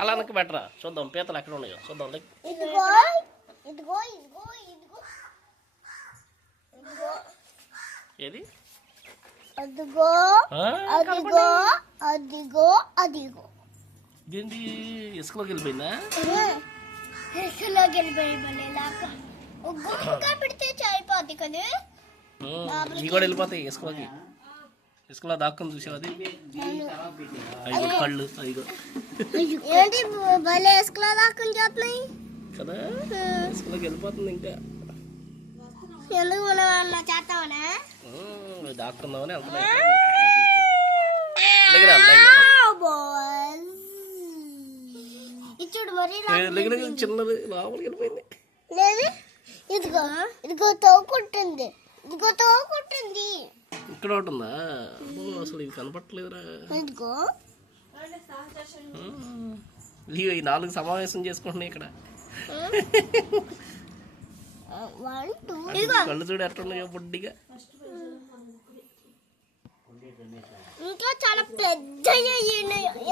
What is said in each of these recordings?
తలానికి బెటరా చూద్దాం పీతలు ఎక్కడ ఉన్నాయో చూద్దాం. ఇదిగో ఇదిగో ఇదిగో ఇదిగో ఇదిగో ఏది అదిగో అదిగో అదిగో అదిగో ఇదేంటి ఇసుకలోకి వెళ్ళిపోయిందా? ఇసుకలోకి వెళ్ళిపోయి పెడితే చాయిపోద్ది కదా. ఇవి కూడా వెళ్ళిపోతాయి ఇసుకలోకి. ఇసుకలో దాక్కుని చూసావు అది? అయ్యో కళ్ళు అయ్యో ఏంటి భలే ఇసుకలో దాక్కుని చూస్తున్నాయి కదా. ఇసుకలోకి వెళ్ళిపోతుంది ఇంకా. ఎందుకు మనం చేస్తామనా దాక్కుందామని వెళ్తున్నా. ఇచ్చుడు మరి చిన్నది లోపలికి వెళ్ళిపోయింది. లేదు ఇదిగో ఇదిగో తోకుంటుంది, ఇదిగో తోకుంటుంది. ఇక్కడ ఒకటి ఉందా? అసలు ఇది కనపట్టలేదురా. ఇదిగో ఈ 4 సమావేశం చేసుకుంటున్నాయి ఇక్కడ. కళ్ళు చూడు ఎట్టున్నాయో బుడ్డిగా. ఇంకా చాలా పెద్ద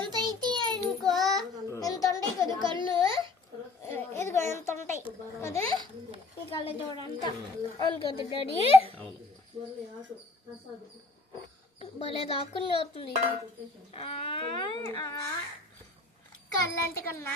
ఎంత అయితే ఇంకో ఎంత ఉంటాయి కదా కళ్ళు. ఇదిగో ఎంత ఉంటాయి కదా ఈ కళ్ళు చూడంత అనుకోద్దు డాడీ. భలే దాక్కుని అవుతుంది కళ్ళు అంటే కన్నా.